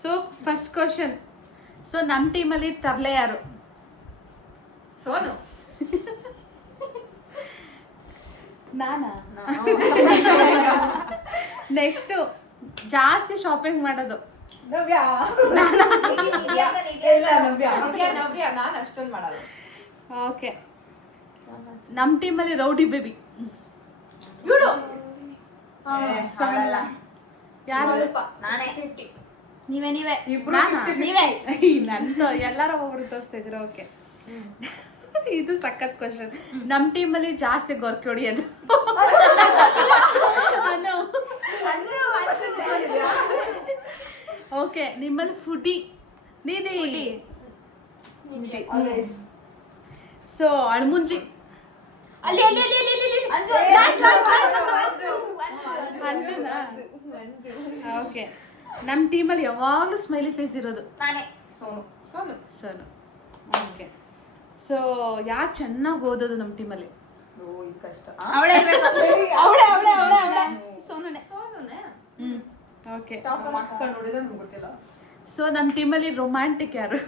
So first question. So ನಮ್ಮ ಟೀಮಲ್ಲಿ ತರಲೆ ಯಾರು? ಸೋನು. ನಾನಾ? ನೆಕ್ಸ್ಟು ಜಾಸ್ತಿ ಶಾಪಿಂಗ್ ಮಾಡೋದು ನವ್ಯ ನಾನು ಅಷ್ಟೊಂದು ಮಾಡಲ್ಲ. ಓಕೆ. ನಮ್ಮ ಟೀಮಲ್ಲಿ ರೌಡಿ ಬೇಬಿ ಇವಳು ಯಾರು? ನಾನೇ 50. ನೀವೇ ನಂದು ಎಲ್ಲಾರ ಒಬ್ಬರು ತೋರಿಸ್ತಾ ಇದ್ರು. ಓಕೆ, ಇದು ಸಖತ್ ಕ್ವಶನ್. ನಮ್ಮ ಟೀಮಲ್ಲಿ ಜಾಸ್ತಿ ಗೊರ್ಕೆ ಹೊಡಿಯೋದು ಓಕೆ. ನಿಮ್ಮಲ್ಲಿ ಫುಡಿ ನಿಧಿ. ಸೊ ಅಳ್ಮುಂಜಿ ಅಲ್ಲಿ ಅಂಜುನಾ? ಓಕೆ. ನಮ್ಮ ಟೀಮಲ್ಲಿ ಯಾವಾಗಲೂ ಸ್ಮೈಲಿ ಫೇಸ್ ಇರೋದು ನಾನೇ ಸೋನು. ಸೋನು. ಓಕೆ. ಸೊ ಯಾರು ಚೆನ್ನಾಗಿ ಓದೋದು ನಮ್ಮ ಟೀಮಲ್ಲಿ? ಇದು ಕಷ್ಟ. ಅವಳೇ ಸೋನುನೆ. ಓಕೆ. ಮಾರ್ಕ್ಸ್ ಕಾರ್ಡ್ ನೋಡಿದ್ರೆ ನನಗೆ ಗೊತ್ತಿಲ್ಲ. ಸೊ ನಮ್ಮ ಟೀಮಲ್ಲಿ ರೊಮ್ಯಾಂಟಿಕ್ ಯಾರು?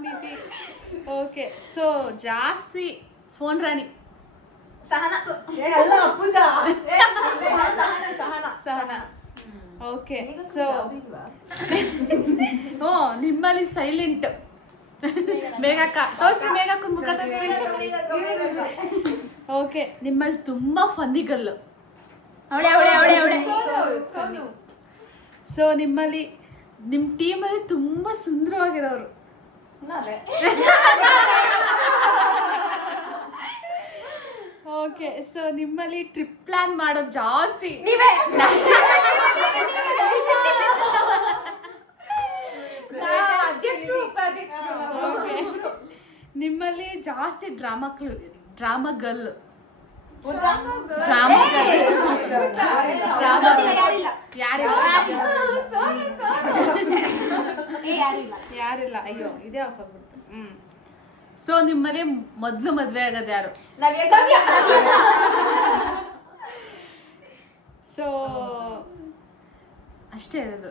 ನಿಧಿ. ಓಕೆ. ಸೊ ಜಾಸ್ತಿ ಫೋನ್ ರಾಣಿ ಸಹನಾ. ಅಲ್ಲ ಪೂಜಾ. ಸಹನಾ. ಓಕೆ. ಸೊ ಓ ನಿಮ್ಮಲ್ಲಿ ಸೈಲೆಂಟ್ ಮೇಘಕ್ಕ. ತೋರಿಸಿ ಮೇಘಕ್ಕನ ಮುಖ ತೋರಿಸಿ. ಓಕೆ. ನಿಮ್ಮಲ್ಲಿ ತುಂಬಾ ಫನ್ನಿ ಗರ್ಲ್? ಅವಳೇ ಸೋನು. ಸೊ ನಿಮ್ಮಲ್ಲಿ ನಿಮ್ಮ ಟೀಮಲ್ಲಿ ತುಂಬಾ ಸುಂದರವಾಗಿರೋರು? ನಾನೇ. ಓಕೆ. ಸೊ ನಿಮ್ಮಲ್ಲಿ ಟ್ರಿಪ್ ಪ್ಲಾನ್ ಮಾಡೋದು ಜಾಸ್ತಿ? ಓಕೆ. ನಿಮ್ಮಲ್ಲಿ ಜಾಸ್ತಿ ಡ್ರಾಮಾ ಗರ್ಲ್? ಯಾರಿಲ್ಲ. ಅಯ್ಯೋ ಇದೇ ಆಫ್ ಆಗ್ಬಿಡ್ತು. ಸೊ ನಿಮ್ಮಲ್ಲಿ ಮೊದ್ಲು ಮದ್ವೆ ಆಗೋದು ಯಾರು? ಸೊ ಅಷ್ಟೇ ಇರೋದು.